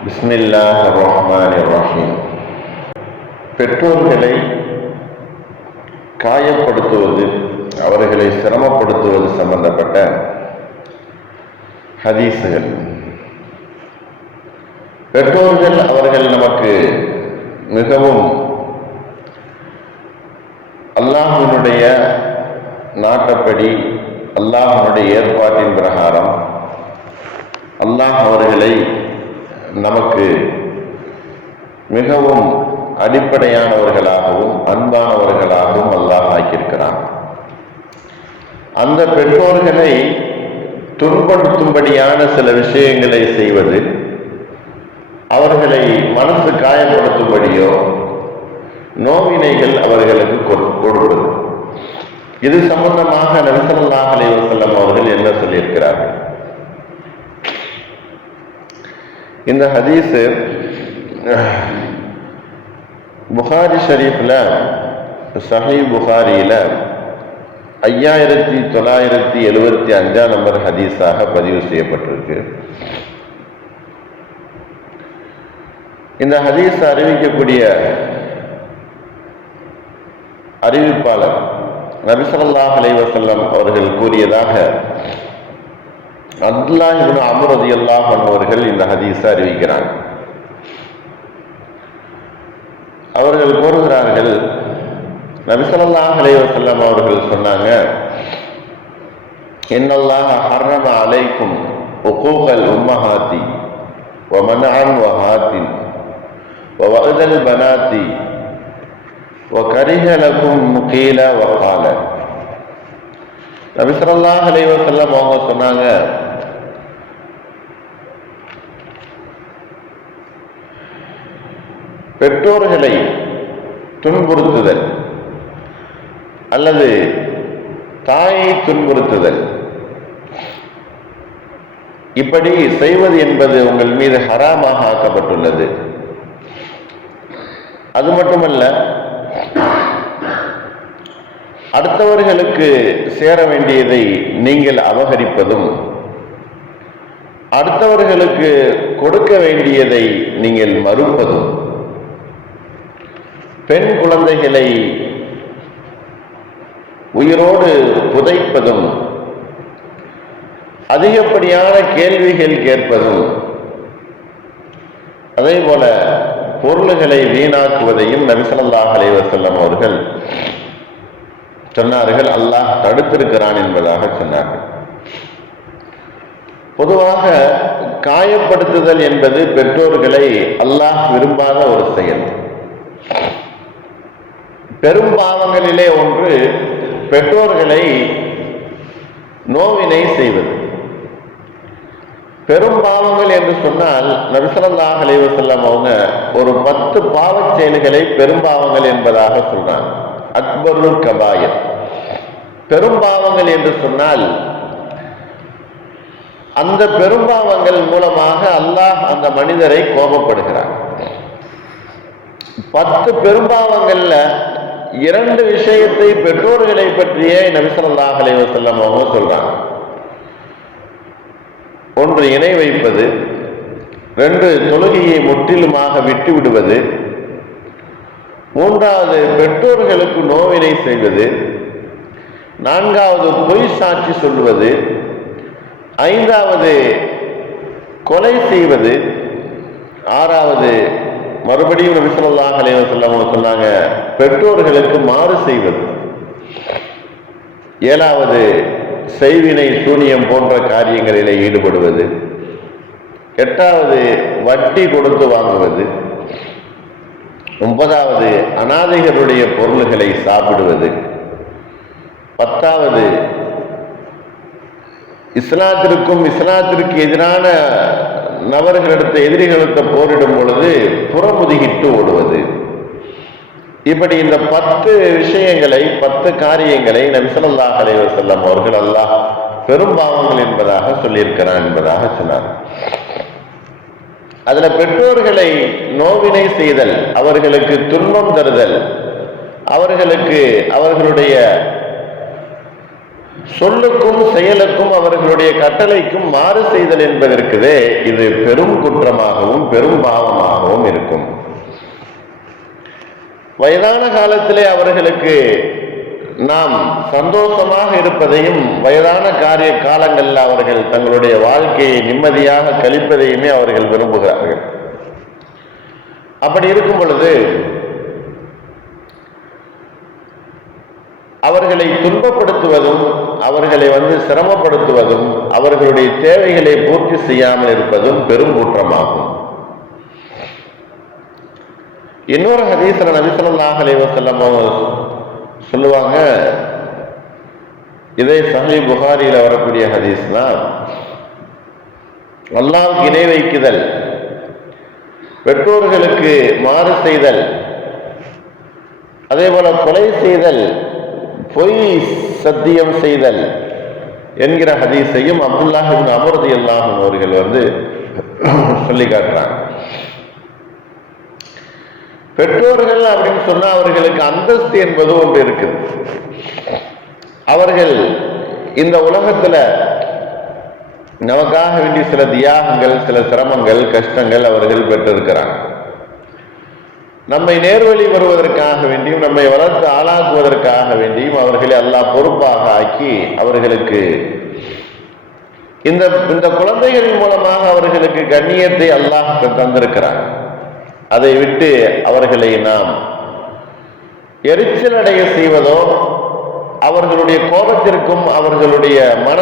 பிஸ்மில்லாஹ் ரஹ்மான் ரஹீம் பெற்றோர்களை காயப்படுத்துவது அவர்களை சிரமப்படுத்துவது சம்பந்தப்பட்ட ஹதீஸுகள் பெற்றோர்கள் அவர்கள் நமக்கு மிகவும் அல்லாஹினுடைய நாட்டப்படி அல்லாஹனுடைய ஏற்பாட்டின் பிரகாரம் அல்லாஹ் அவர்களை நமக்கு மிகவும் அடிப்படையானவர்களாகவும் அன்பானவர்களாகவும் அல்லாஹ் ஆக்கியிருக்கிறான். அந்த பெற்றோர்களை துன்படுத்தும்படியான சில விஷயங்களை செய்வது அவர்களை மனசு காயப்படுத்தும்படியோ நோவினைகள் அவர்களுக்கு கொடு- கொடுப்பது. இது சம்பந்தமாக நபிசல்லாஹ் அலைஹி அவர்கள் என்ன சொல்லியிருக்கிறார்கள்? இந்த ஹதீஸு புகாரி ஷரீஃப்ல சஹி புகாரியில் ஐயாயிரத்தி தொள்ளாயிரத்தி எழுவத்தி அஞ்சாம் நம்பர் ஹதீஸாக பதிவு செய்யப்பட்டிருக்கு. இந்த ஹதீஸ் அறிவிக்கக்கூடிய அறிவிப்பாளர் நபிசல்லாஹ் அலைவசல்லம் அவர்கள் கூறியதாக அப்துல்லாஹ் இப்னு அம்ர் ரலியல்லாஹு அன்ஹு அவர்கள் இந்த ஹதீஸை அறிவிக்கிறாங்க அவர்கள் கூறுகிறார்கள் நபிசல்லாஹ் அலைஹி வஸல்லம் அவர்கள் சொன்னாங்க இன்னல்லாஹ ஹர்ரம அலைக்கும் உகூகல் உம்மஹாத்தி ومنعا وهات ووأد البنات وكره لكم قيل وقال நபி ஸல்லல்லாஹு அலைஹி வஸல்லம் அவங்க சொன்னாங்க பெற்றோர்களை துன்புறுத்துதல் அல்லது தாயை துன்புறுத்துதல். இப்படி செய்வது என்பது உங்கள் மீது ஹராமாக ஆக்கப்பட்டுள்ளது. அது மட்டுமல்ல அடுத்தவர்களுக்கு சேர வேண்டியதை நீங்கள் அபகரிப்பதும் அடுத்தவர்களுக்கு கொடுக்க வேண்டியதை நீங்கள் மறுப்பதும். பெண் குழந்தைகளை உயிரோடு புதைப்பதும் அதிகப்படியான கேள்விகள் கேட்பதும் அதே போல பொருள்களை வீணாக்குவதையும் நபிசல்லாஹ் அலைவசல்லம் அவர்கள் சொன்னார்கள். அல்லாஹ் தடுத்திருக்கிறான் என்பதாக சொன்னார்கள். பொதுவாக காயப்படுத்துதல் என்பது பெற்றோர்களை அல்லாஹ் விரும்பாத ஒரு செயல். பெரும் பாவங்களிலே ஒன்று பெற்றோர்களை நோவினை செய்வது. பெரும் பாவங்கள் என்று சொன்னால் நபிசல்லாஹ் அலைஹி அவங்க ஒரு பத்து பாவச் செயல்களை பெரும் பாவங்கள் என்பதாக சொல்றாங்க. அக்பருள் கபாயர் பெரும் பாவங்கள் என்று சொன்னால் அந்த பெரும்பாவங்கள் மூலமாக அல்லாஹ் அந்த மனிதரை கோபப்படுகிறார் பத்து பெரும்பாவங்கள்ல இரண்டு விஷயத்தை பெற்றோர்களை பற்றியே நபிசல்லாஹ் அலைஹி வஸல்லம் அவங்க சொல்றாங்க. ஒன்று இணை வைப்பது ரெண்டு தொழுகையை முற்றிலுமாக விட்டு விடுவது மூன்றாவது பெற்றோர்களுக்கு நோவினை செய்வது நான்காவது பொய் சாட்சி சொல்லுவது ஐந்தாவது கொலை செய்வது ஆறாவது மறுபடியும் நபிசல்லா ஸல்லல்லாஹு அவங்க சொன்னாங்க பெற்றோர்களுக்கு மாறு செய்வது. ஏழாவது செய்வினை சூனியம் போன்ற காரியங்களிலே ஈடுபடுவது. எட்டாவது வட்டி கொடுத்து வாங்குவது. ஒன்பதாவது அனாதைகளுடைய பொருள்களை சாப்பிடுவது. பத்தாவது இஸ்லாத்திற்கும் இஸ்லாத்திற்கு எதிரான நபர்களிடத்த எதிரிகளிடத்த போரிடும் பொழுது புறமுதுகிட்டு ஓடுவது. இப்படி இந்த பத்து விஷயங்களை பத்து காரியங்களை நபிசல்லாஹ் அலைஹி செல்லம் அவர்கள் அல்லாஹ் பெரும் பாவங்கள் என்பதாக சொல்லியிருக்கிறான் என்பதாக சொன்னார். அதுல பெற்றோர்களை நோவினை செய்தல் அவர்களுக்கு துன்பம் தருதல் அவர்களுக்கு அவர்களுடைய சொல்லுக்கும் செயலுக்கும் அவர்களுடைய கட்டளைக்கும் மாறு செய்தல் என்பதற்குதே இது பெரும் குற்றமாகவும் பெரும் பாவமாகவும் இருக்கும். வயதான காலத்திலே அவர்களுக்கு நாம் சந்தோஷமாக இருப்பதையும் வயதான காரிய காலங்களில் அவர்கள் தங்களுடைய வாழ்க்கையை நிம்மதியாக கழிப்பதையுமே அவர்கள் விரும்புகிறார்கள். அப்படி இருக்கும் பொழுது அவர்களை துன்பப்படுத்துவதும் அவர்களை வந்து சிரமப்படுத்துவதும் அவர்களுடைய தேவைகளை பூர்த்தி செய்யாமல் இருப்பதும் பெரும் குற்றமாகும். இன்னொரு ஹதீஸ்ல நபிசல்லாஹ் அலைவசல்லம் சொல்லுவாங்க இதே சஹி புகாரியில் வரக்கூடிய ஹதீஸ் தான் அல்லாவுக்கு இணை வைக்குதல் பெற்றோர்களுக்கு மாறு செய்தல் அதே போல கொலை செய்தல் பொய் சத்தியம் செய்தல் என்கிற ஹதீஸையும் அப்துல்லாஹின் அமர்தி அல்லாஹும் அவர்கள் வந்து சொல்லி காட்டுறாங்க. பெற்றோர்கள் அப்படின்னு சொன்னா அவர்களுக்கு அந்தஸ்து என்பது ஒன்று இருக்குது. அவர்கள் இந்த உலகத்துல நமக்காக வேண்டிய சில தியாகங்கள் சில சிரமங்கள் கஷ்டங்கள் அவர்கள் பெற்றிருக்கிறாங்க. நம்மை நேர்வழி வருவதற்காக வேண்டியும் நம்மை வளர்த்து ஆளாக்குவதற்காக வேண்டியும் அவர்களை அல்லாஹ் பொறுப்பாக ஆக்கி அவர்களுக்கு இந்த இந்த குழந்தைகளின் மூலமாக அவர்களுக்கு கண்ணியத்தை அல்லாஹ் தந்திருக்கிறார் அதை விட்டு அவர்களை நாம் எரிச்சல் அடைய செய்வதோ அவர்களுடைய கோபத்திற்கும் அவர்களுடைய மன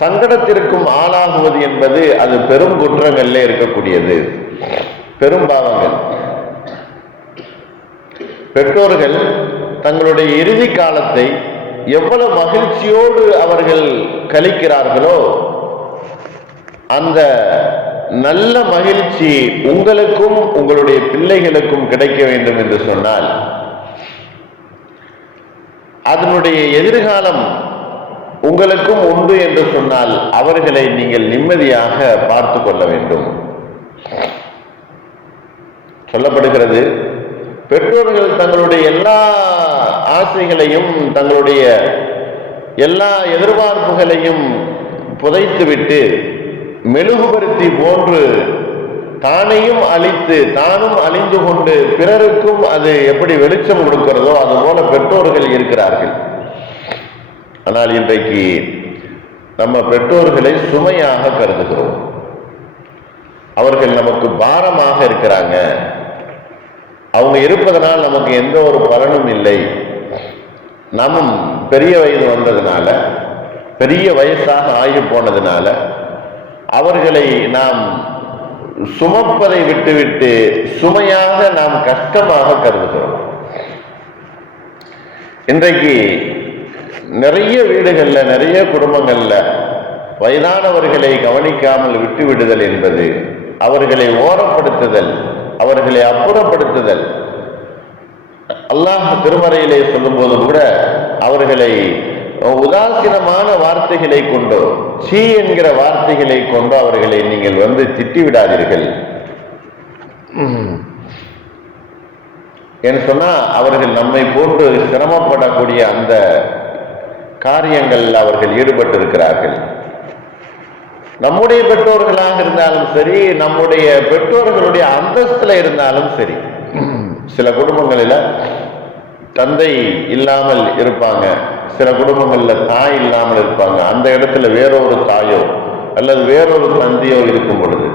சங்கடத்திற்கும் ஆளாகுவது என்பது அது பெரும் குற்றங்கள்ல இருக்கக்கூடியது. பெரும் பாவங்கள். பெற்றோர்கள் தங்களுடைய இறுதி காலத்தை எவ்வளவு மகிழ்ச்சியோடு அவர்கள் கழிக்கிறார்களோ அந்த நல்ல மகிழ்ச்சி உங்களுக்கும் உங்களுடைய பிள்ளைகளுக்கும் கிடைக்க வேண்டும் என்று சொன்னால் அதனுடைய எதிர்காலம் உங்களுக்கும் உண்டு என்று சொன்னால் அவர்களை நீங்கள் நிம்மதியாக பார்த்து கொள்ள வேண்டும். சொல்லப்படுகிறது பெற்றோர்கள் தங்களுடைய எல்லா ஆசைகளையும் தங்களுடைய எல்லா எதிர்பார்ப்புகளையும் புதைத்துவிட்டு மெழுகுபருத்தி போன்று தானையும் அழித்து தானும் அழிந்து கொண்டு பிறருக்கும் அது எப்படி வெளிச்சம் கொடுக்கிறதோ அது போல பெற்றோர்கள் இருக்கிறார்கள். ஆனால் இன்றைக்கு நம்ம பெற்றோர்களை சுமையாக கருதுகிறோம். அவர்கள் நமக்கு பாரமாக இருக்கிறாங்க. அவங்க இருப்பதனால் நமக்கு எந்த ஒரு பலனும் இல்லை. நாமும் பெரிய வயது வந்ததுனால பெரிய வயசாக ஆகி போனதுனால அவர்களை நாம் சுமப்பதை விட்டுவிட்டு சுமையாக நாம் கஷ்டமாக கருதுகிறோம். இன்றைக்கு நிறைய வீடுகளில் நிறைய குடும்பங்களில் வயதானவர்களை கவனிக்காமல் விட்டு விடுதல் என்பது அவர்களை ஓரப்படுத்துதல் அவர்களை அப்புறப்படுத்துதல். அல்லாஹ் திருமறையிலே சொல்லும் போது கூட அவர்களை உதாசீனமான வார்த்தைகளை கொண்டோ சீ என்கிற வார்த்தைகளை கொண்டு அவர்களை நீங்கள் வந்து திட்டி விடாதீர்கள் என்று சொன்னா அவர்கள் நம்மை போன்று சிரமப்படக்கூடிய அந்த காரியங்கள் அவர்கள் ஈடுபட்டு இருக்கிறார்கள் நம்முடைய பெற்றோர்களாக இருந்தாலும் சரி நம்முடைய பெற்றோர்களுடைய அந்தஸ்துல இருந்தாலும் சரி. சில குடும்பங்களில் தந்தை இல்லாமல் இருப்பாங்க சில குடும்பங்கள்ல தாய் இல்லாமல் இருப்பாங்க. அந்த இடத்துல வேறொரு தாயோ அல்லது வேறொரு தந்தையோ இருக்கும் பொழுது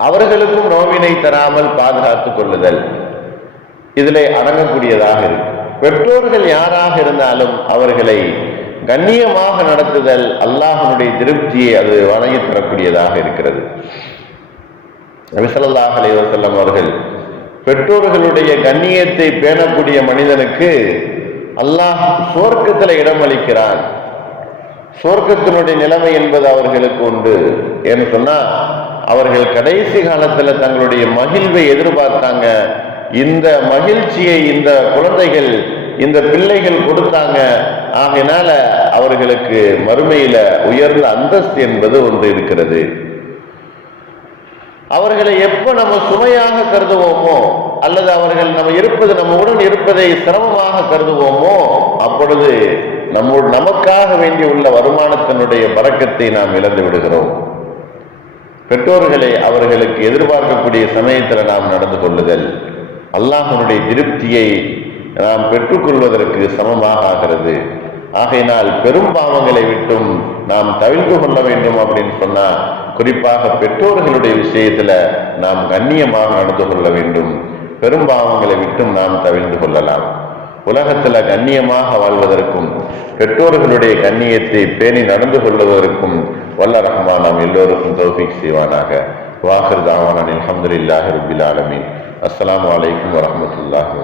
அவர்களுக்கும் நோவினை தராமல் பாதுகாத்துக் கொள்ளுதல் இதில் அடங்கக்கூடியதாக இருக்கும் பெற்றோர்கள் யாராக இருந்தாலும் அவர்களை கண்ணியமாக நடத்துதல் அல்லாஹனுடைய திருப்தியை அது வழங்கி தரக்கூடியதாக இருக்கிறது. நபிசல்லாஹ் அலைவசல்லம் அவர்கள் பெற்றோர்களுடைய கண்ணியத்தை பேணக்கூடிய மனிதனுக்கு அல்லாஹ் சோர்க்கத்துல இடம் அளிக்கிறான். சோர்க்கத்தினுடைய நிலைமை என்பது அவர்களுக்கு உண்டு. ஏன்னு சொன்னா அவர்கள் கடைசி காலத்துல தங்களுடைய மகிழ்வை எதிர்பார்த்தாங்க. இந்த மகிழ்ச்சியை இந்த குழந்தைகள் இந்த பிள்ளைகள் கொடுத்தாங்க. ஆகையினால அவர்களுக்கு மறுமையில உயர்ந்த அந்தஸ்து என்பது ஒன்று இருக்கிறது. அவர்களை எப்ப நம்ம சுமையாக கருதுவோமோ அல்லது அவர்கள் நம்ம இருப்பது நம்ம உடன் இருப்பதை சிரமமாக கருதுவோமோ அப்பொழுது நம்ம நமக்காக வேண்டி உள்ள வருமானத்தினுடைய பறக்கத்தை நாம் இழந்து விடுகிறோம். பெற்றோர்களை அவர்களுக்கு எதிர்பார்க்கக்கூடிய சமயத்தில் நாம் நடந்து கொள்ளுதல் அல்லாஹனுடைய திருப்தியை நாம் பெற்றுக்கொள்வதற்கு சமமாக ஆகிறது. ஆகையினால் பெரும் பாவங்களை விட்டும் நாம் தவிர்த்து கொள்ள வேண்டும் அப்படின்னு சொன்னா குறிப்பாக பெற்றோர்களுடைய விஷயத்துல நாம் கண்ணியமாக நடந்து கொள்ள வேண்டும். பெரும் பாவங்களை விட்டும் நாம் தவிர்த்து கொள்ளலாம். உலகத்துல கண்ணியமாக வாழ்வதற்கும் பெற்றோர்களுடைய கண்ணியத்தை பேணி நடந்து கொள்வதற்கும் வல்ல ரஹ்மான் நாம் எல்லோருக்கும் தௌஃபிக் செய்வானாக. வாகர் தாவான அலமதுல்லாஹி ரபில் ஆலமீன். அஸ்ஸலாமு அலைக்கும் வரஹ்மத்துல்லாஹி